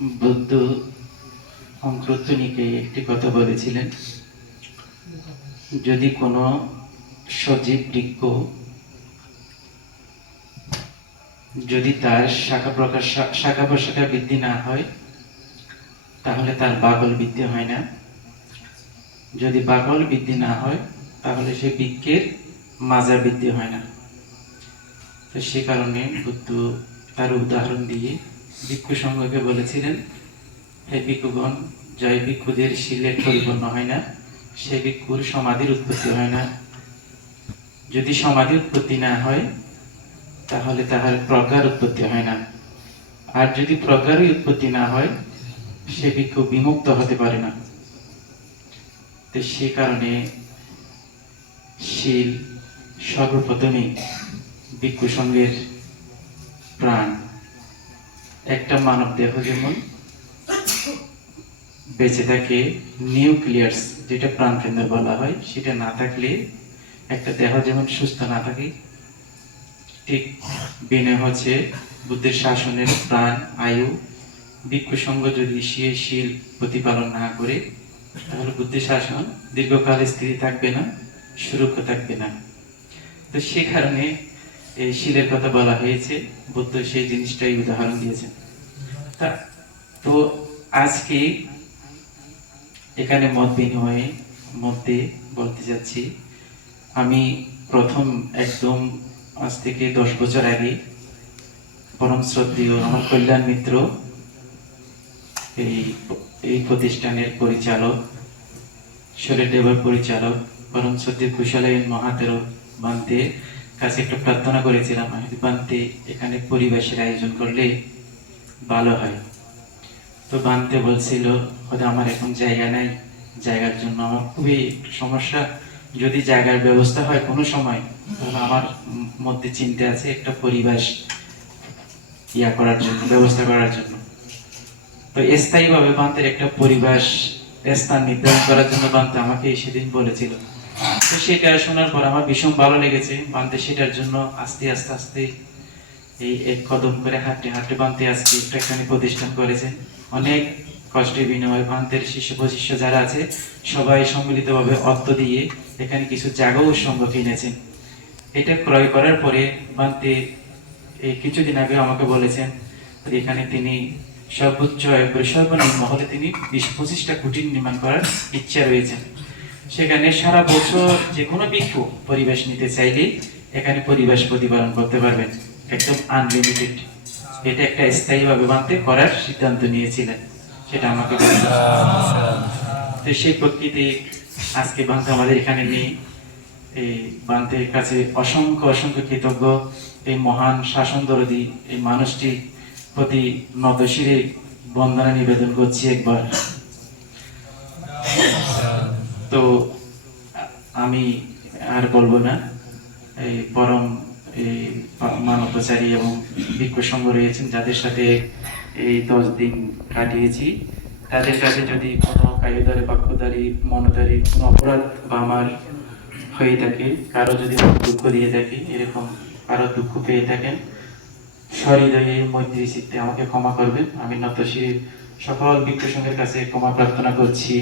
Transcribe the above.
বুদ্ধ অঙ্ক্রত্বনিকে একটি কথা বলেছিলেন, যদি কোনো সজীব বৃক্ষ যদি তার শাখা প্রকাশ, শাখা প্রশাখা বৃদ্ধি না হয়, তাহলে তার বাকল বৃদ্ধি হয় না। যদি বাকল বৃদ্ধি না হয়, তাহলে সে বৃক্ষের মাজা বৃদ্ধি হয় না। তো সে কারণে বুদ্ধ তার উদাহরণ দিয়ে ভিক্ষু সংঘকে বলেছিলেন, হে ভিক্ষুগণ, জয় ভিক্ষুদের শিলের পরিপূর্ণ হয় না, সে ভিক্ষুর সমাধির উৎপত্তি হয় না। যদি সমাধি উৎপত্তি না হয়, তাহলে তাহার প্রজ্ঞার উৎপত্তি হয় না। আর যদি প্রজ্ঞারই উৎপত্তি না হয়, সে ভিক্ষু বিমুক্ত হতে পারে না। তো সে কারণে শিল সর্বপ্রথমে ভিক্ষু সঙ্গের প্রাণ একটা মানব দেহ যেমন বেঁচে থাকে, নিউক্লিয়াস যেটা প্রাণকেন্দ্র বলা হয়, সেটা না থাকলে একটা দেহ যেমন সুস্থ না থাকে, ঠিক বিনয় হচ্ছে বুদ্ধের শাসনের প্রাণ, আয়ু ভিক্ষু সঙ্গ যদি সে শীল প্রতিপালন না করে, তাহলে বুদ্ধের শাসন দীর্ঘকাল স্থিতি থাকবে না, সুরক্ষা থাকবে না। তো সে কারণে এই শিলের কথা বলা হয়েছে, বুদ্ধ সেই জিনিসটাই উদাহরণ দিয়েছেন। তা আজকে এখানে মত বিনিময়ে মধ্যে বলতে যাচ্ছি, আমি প্রথম একদম আজ থেকে দশ বছর আগে পরম শ্রদ্ধেয় আমার কল্যাণ মিত্র, এই এই প্রতিষ্ঠানের পরিচালক শরীর দেবর পরিচালক, পরম শ্রদ্ধেয় কুশালয়ন মহাতের বান্তে কাছে একটা প্রার্থনা করেছিলাম বান্তে এখানে পরিবেশের আয়োজন করলে ভালো হয়। তো বানতে বলছিল হয়তো আমার এখন জায়গা নাই, জায়গার জন্য আমার খুবই সমস্যা। যদি জায়গার ব্যবস্থা হয় কোনো সময়, তাহলে আমার মধ্যে চিন্তা আছে একটা পরিবেশ ইয়া করার জন্য, ব্যবস্থা করার জন্য। তো স্থায়ীভাবে বান্তের একটা পরিবেশ, স্থান নির্ধারণ করার জন্য বান্তে আমাকে সেদিন বলেছিল। তো সেটা শোনার পর আমার ভীষণ ভালো লেগেছে। বান্তে সেটার জন্য আস্তে আস্তে আস্তে এই এক কদম করে হাঁটতে হাঁটতে বানতে আজকে একটা এখানে প্রতিষ্ঠান করেছে। অনেক কষ্টের বিনিময়ে বান্তের শিষ্য প্রশিষ্য যারা আছে, সবাই সম্মিলিতভাবে অর্থ দিয়ে এখানে কিছু জায়গাও সঙ্গ কিনেছেন। এটা ক্রয় করার পরে বান্তে এই কিছুদিন আগে আমাকে বলেছেন এখানে তিনি সর্বোচ্চ সর্বনিম্ন হলে তিনি বিশ পঁচিশটা কুটির নির্মাণ করার ইচ্ছা রয়েছে। সেখানে সারা বছর যে কোনো ভিক্ষু পরিবেশ নিতে চাইলে এখানে পরিবেশ প্রতিপালন করতে পারবেন। একদম আনলিমিটেড এটা একটা স্থায়ীভাবে বানতে করার সিদ্ধান্ত নিয়েছিলেন। সেটা আমাকে তো সেই প্রকৃতি আজকে বানতে আমাদের এখানে নেই। এই বান্তের কাছে অসংখ্য অসংখ্য কৃতজ্ঞ। এই মহান শাসন দরদি, এই মানুষটি প্রতি নতশিরে বন্দনা নিবেদন করছি একবার। তো, আমি আর বলব না। এই পরম, এই মানবচারী এবং ভিক্ষু সংঘ রয়েছেন, যাদের সাথে এই দশ দিন কাটিয়েছি। তাদের কাছে যদি কোনো কায়ুদারি, বাক্যদারি, মনোদারি, কোনো অপরাধ বা আমার হয়ে থাকে, কারও যদি দুঃখ দিয়ে থাকি, এরকম কারও দুঃখ পেয়ে থাকেন সহৃদয়ে মৈত্রী চিত্তে আমাকে ক্ষমা করবেন। আমি নতশির সকল সংঘের কাছে ক্ষমা প্রার্থনা করছি।